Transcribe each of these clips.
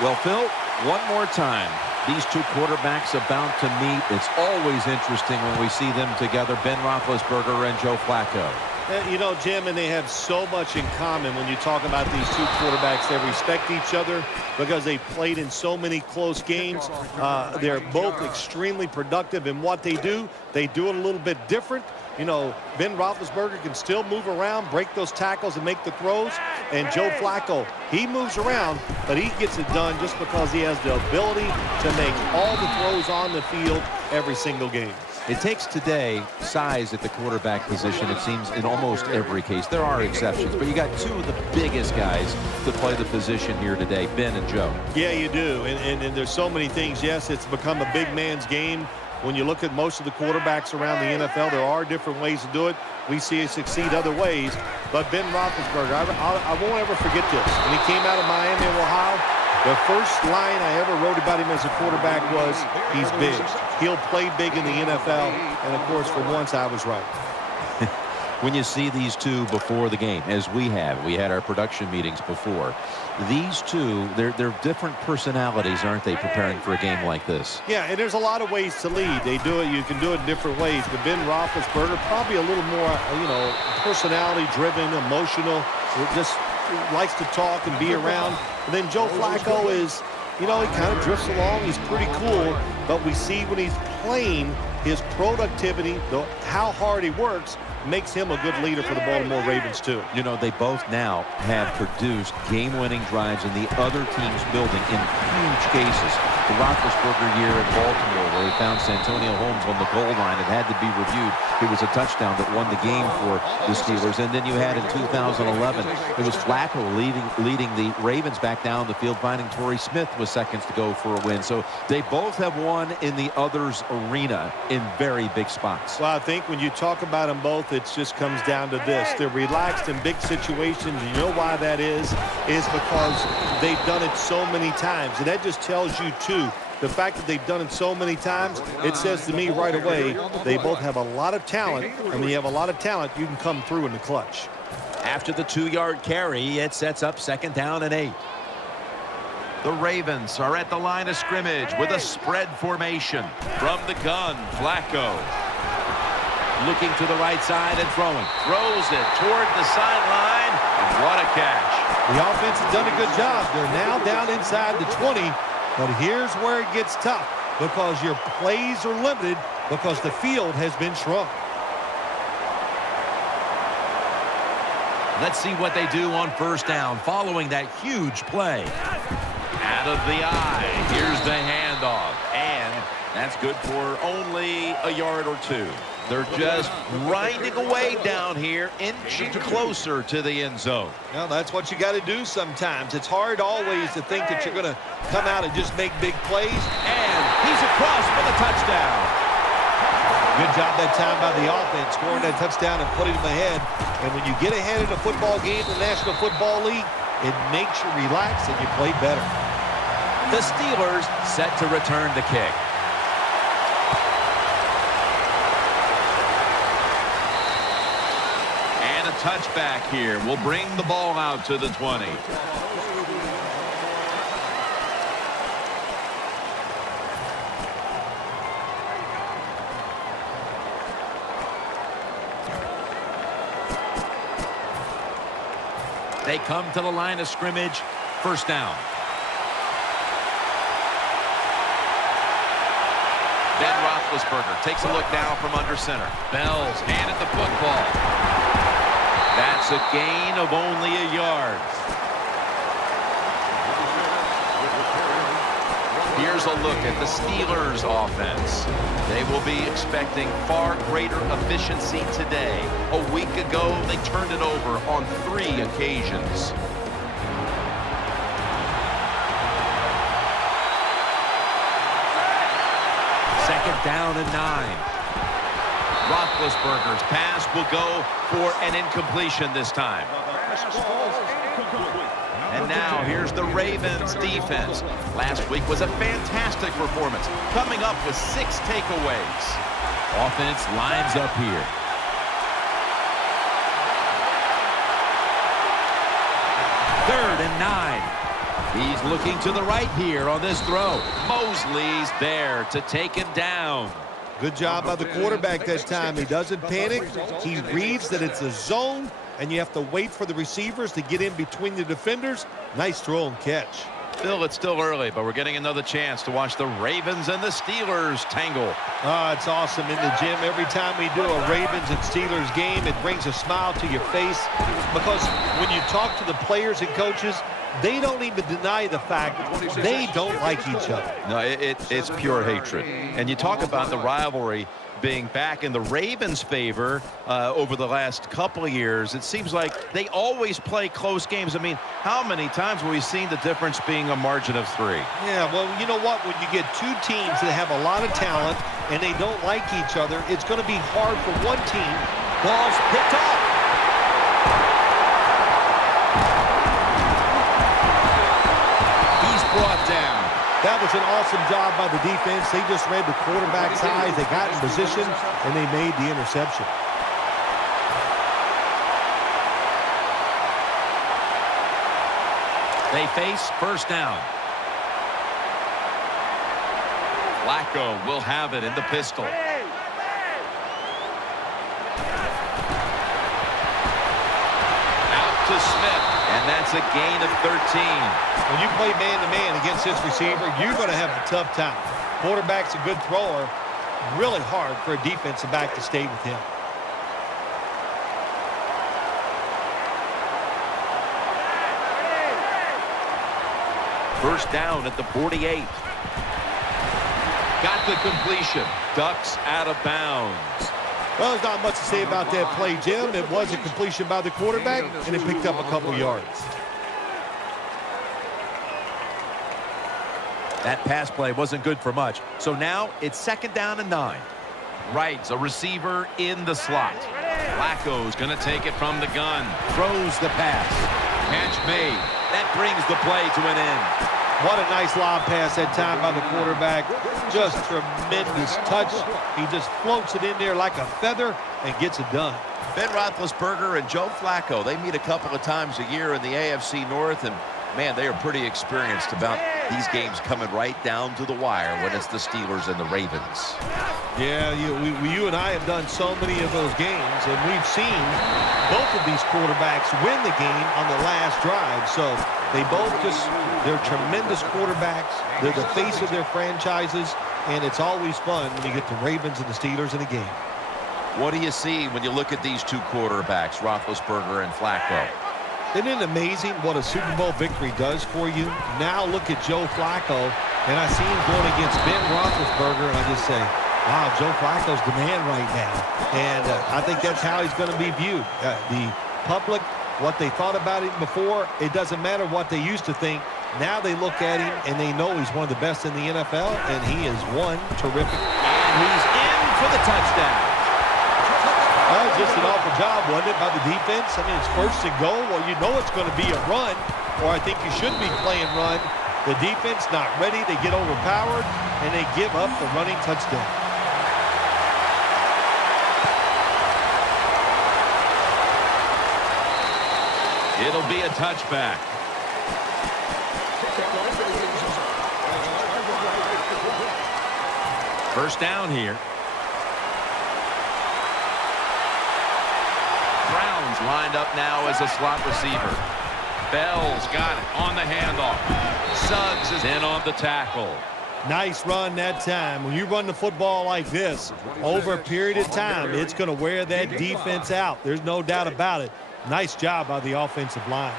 Well, Phil, one more time. These two quarterbacks about to meet. It's always interesting when we see them together, Ben Roethlisberger and Joe Flacco. You know, Jim, and they have so much in common when you talk about these two quarterbacks. They respect each other because they played in so many close games. They're both extremely productive in what they do. They do it a little bit different. You know, Ben Roethlisberger can still move around, break those tackles, and make the throws. And Joe Flacco, he moves around, but he gets it done just because he has the ability to make all the throws on the field every single game. It takes today size at the quarterback position, it seems, in almost every case. There are exceptions, but you got two of the biggest guys to play the position here today, Ben and Joe. Yeah, you do. And there's so many things. Yes, it's become a big man's game. When you look at most of the quarterbacks around the NFL, there are different ways to do it. We see it succeed other ways. But Ben Roethlisberger, I won't ever forget this. When he came out of Miami, Ohio, the first line I ever wrote about him as a quarterback was, he's big. He'll play big in the NFL. And, of course, for once, I was right. When you see these two before the game, as we had our production meetings before, these two, they're different personalities, aren't they, preparing for a game like this? Yeah, and there's a lot of ways to lead. They do it. You can do it in different ways. But Ben Roethlisberger, probably a little more, personality-driven, emotional. Just likes to talk and be around. And then Joe Flacco is, he kind of drifts along. He's pretty cool. But we see when he's playing, his productivity, how hard he works, makes him a good leader for the Baltimore Ravens, too. You know, they both now have produced game-winning drives in the other team's building in huge cases. The Roethlisberger year in Baltimore, where he found Santonio Holmes on the goal line, it had to be reviewed. It was a touchdown that won the game for the Steelers. And then you had in 2011, it was Flacco leading the Ravens back down the field, finding Torrey Smith with seconds to go for a win. So they both have won in the other's arena in very big spots. Well, I think when you talk about them both, it just comes down to this. They're relaxed in big situations. You know why that is because they've done it so many times. And that just tells you, too, the fact that they've done it so many times, it says to me right away, they both have a lot of talent. And when you have a lot of talent, you can come through in the clutch. After the 2-yard carry, it sets up 2nd down and 8. The Ravens are at the line of scrimmage with a spread formation. From the gun, Flacco. Looking to the right side and throwing. Throws it toward the sideline. And what a catch. The offense has done a good job. They're now down inside the 20. But here's where it gets tough because your plays are limited because the field has been shrunk. Let's see what they do on 1st down following that huge play. Out of the eye. Here's the handoff. And that's good for only a yard or 2. They're just grinding away down here, inching closer to the end zone. Well, that's what you got to do sometimes. It's hard always to think that you're going to come out and just make big plays. And he's across for the touchdown. Good job that time by the offense, scoring that touchdown and putting them ahead. And when you get ahead in a football game in the National Football League, it makes you relax and you play better. The Steelers set to return the kick. And a touchback here will bring the ball out to the 20. They come to the line of scrimmage. 1st down. Ben Roethlisberger takes a look down from under center. Bell's handed the football. That's a gain of only a yard. Here's a look at the Steelers' offense. They will be expecting far greater efficiency today. A week ago, they turned it over on 3 occasions. Second down and 9. Roethlisberger's pass will go for an incompletion this time. And now here's the Ravens defense. Last week was a fantastic performance, coming up with 6 takeaways. Offense lines up here. 3rd and 9. He's looking to the right here on this throw. Mosley's there to take him down. Good job by the quarterback that time. He doesn't panic. He reads that it's a zone, and you have to wait for the receivers to get in between the defenders. Nice throw and catch. Phil, it's still early, but we're getting another chance to watch the Ravens and the Steelers tangle. Oh, it's awesome in the gym. Every time we do a Ravens and Steelers game, it brings a smile to your face because when you talk to the players and coaches, they don't even deny the fact they don't like each other. No, it's pure hatred. And you talk about the rivalry being back in the Ravens' favor over the last couple of years. It seems like they always play close games. I mean, how many times have we seen the difference being a margin of 3? Yeah, well, you know what? When you get two teams that have a lot of talent and they don't like each other, it's going to be hard for one team. Ball's picked off. He's brought down. That was an awesome job by the defense. They just read the quarterback's eyes. They got in position, and they made the interception. They face first down. Flacco will have it in the pistol. Out to Smith, and that's a gain of 13. When you play man-to-man against this receiver, you're going to have a tough time. Quarterback's a good thrower. Really hard for a defensive back to stay with him. First down at the 48. Got the completion. Ducks out of bounds. Well, there's not much to say about that play, Jim. It was a completion by the quarterback, and it picked up a couple yards. That pass play wasn't good for much. So now it's second down and 9. Wright's a receiver in the slot. Flacco's going to take it from the gun. Throws the pass. Catch made. That brings the play to an end. What a nice lob pass that time by the quarterback. Just tremendous touch. He just floats it in there like a feather and gets it done. Ben Roethlisberger and Joe Flacco, they meet a couple of times a year in the AFC North, and man, they are pretty experienced about these games coming right down to the wire when it's the Steelers and the Ravens. Yeah, you and I have done so many of those games, and we've seen both of these quarterbacks win the game on the last drive. So they both they're tremendous quarterbacks. They're the face of their franchises, and it's always fun when you get the Ravens and the Steelers in a game. What do you see when you look at these two quarterbacks, Roethlisberger and Flacco? Isn't it amazing what a Super Bowl victory does for you? Now look at Joe Flacco, and I see him going against Ben Roethlisberger, and I just say, wow, Joe Flacco's the man right now. And I think that's how he's going to be viewed. The public, what they thought about him before, it doesn't matter what they used to think. Now they look at him, and they know he's one of the best in the NFL, and he is one terrific. And he's in for the touchdown. Well, just an awful job, wasn't it, by the defense? I mean, it's first and goal. Well, you know it's going to be a run, or I think you should be playing run. The defense not ready. They get overpowered, and they give up the running touchdown. It'll be a touchback. First down here. Brown's lined up now as a slot receiver. Bell's got it on the handoff. Suggs is in on the tackle. Nice run that time. When you run the football like this, over a period of time, it's going to wear that defense out. There's no doubt about it. Nice job by the offensive line.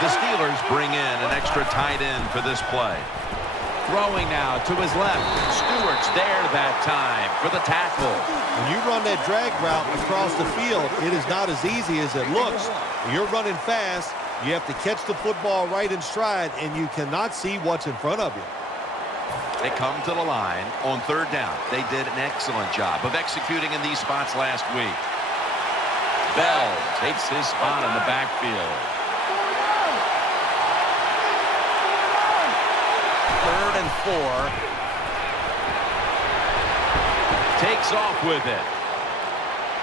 The Steelers bring in an extra tight end for this play. Throwing now to his left. Stewart's there that time for the tackle. When you run that drag route across the field, it is not as easy as it looks. When you're running fast, you have to catch the football right in stride, and you cannot see what's in front of you. They come to the line on third down. They did an excellent job of executing in these spots last week. Bell takes his spot in the backfield. Third and 4. Takes off with it.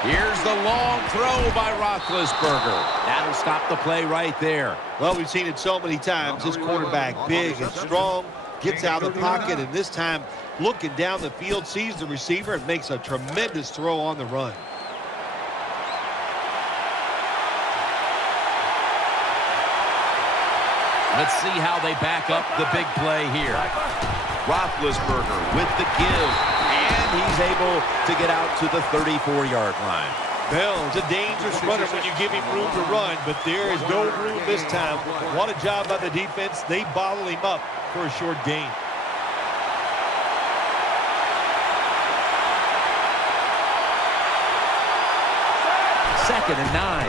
Here's the long throw by Roethlisberger. That'll stop the play right there. Well, we've seen it so many times. This quarterback, big and strong, gets out of the pocket, and this time looking down the field, sees the receiver, and makes a tremendous throw on the run. Let's see how they back up the big play here. Roethlisberger with the give, and he's able to get out to the 34-yard line. Well, it's a dangerous runner when you give him room to run, but there is no room this time. What a job by the defense. They bottle him up for a short gain. Second and 9.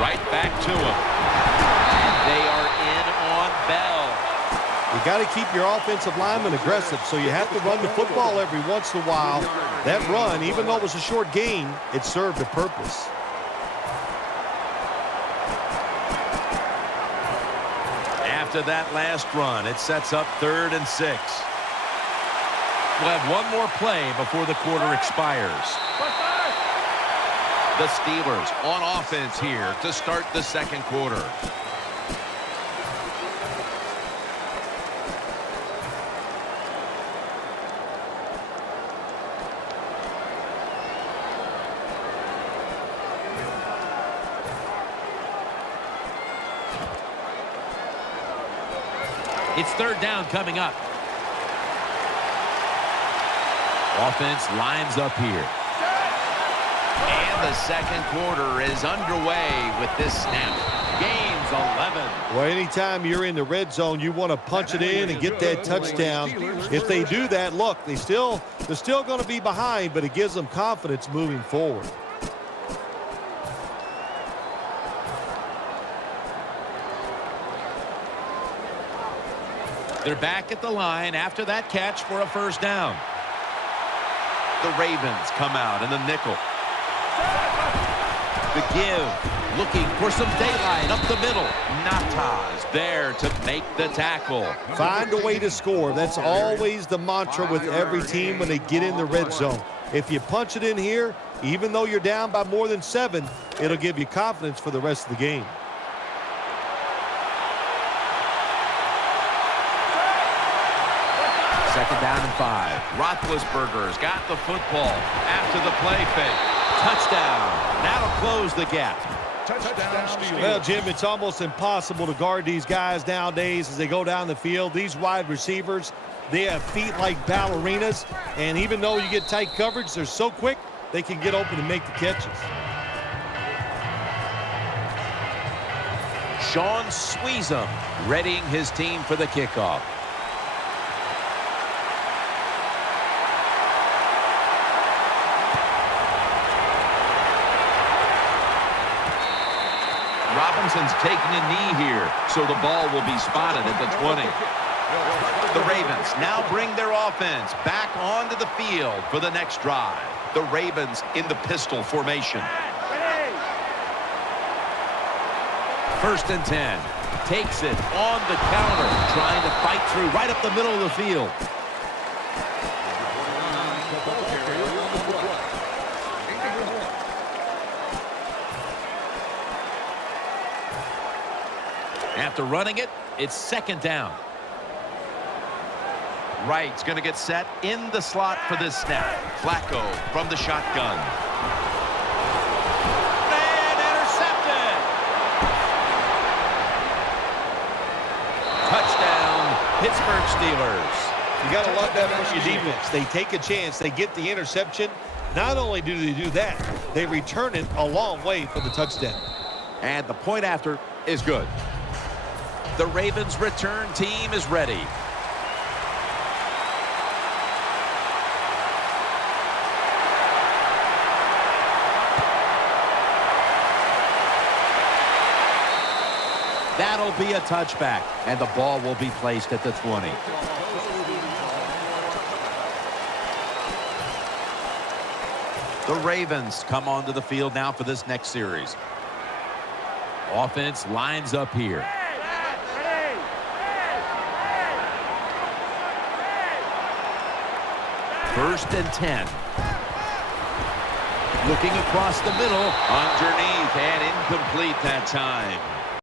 Right back to him. And they are in on Bell. You got to keep your offensive lineman aggressive, so you have to run the football every once in a while. That run, even though it was a short gain, it served a purpose. After that last run, it sets up 3rd and 6. We'll have one more play before the quarter expires. The Steelers on offense here to start the second quarter. It's 3rd down coming up. Offense lines up here. And the second quarter is underway with this snap. Game's 11. Well, anytime you're in the red zone, you want to punch it in and get that touchdown. If they do that, look, they're still going to be behind, but it gives them confidence moving forward. They're back at the line after that catch for a first down. The Ravens come out in the nickel. The give, looking for some daylight up the middle. Natas there to make the tackle. Find a way to score. That's always the mantra with every team when they get in the red zone. If you punch it in here, even though you're down by more than 7, it'll give you confidence for the rest of the game. Second down and 5. Roethlisberger's got the football after the play fake. Touchdown. That'll close the gap. Well, Jim, it's almost impossible to guard these guys nowadays as they go down the field. These wide receivers, they have feet like ballerinas, and even though you get tight coverage, they're so quick, they can get open and make the catches. Sean Sweezum readying his team for the kickoff. Robinson's taking a knee here, so the ball will be spotted at the 20. The Ravens now bring their offense back onto the field for the next drive. The Ravens in the pistol formation. 1st and 10. Takes it on the counter, trying to fight through right up the middle of the field. After running it, it's 2nd down. Wright's going to get set in the slot for this snap. Flacco from the shotgun. And intercepted. Touchdown, Pittsburgh Steelers. You got to love that from your defense. They take a chance. They get the interception. Not only do they do that, they return it a long way for the touchdown. And the point after is good. The Ravens return team is ready. That'll be a touchback, and the ball will be placed at the 20. The Ravens come onto the field now for this next series. Offense lines up here. First and 10. Looking across the middle. Underneath and incomplete that time.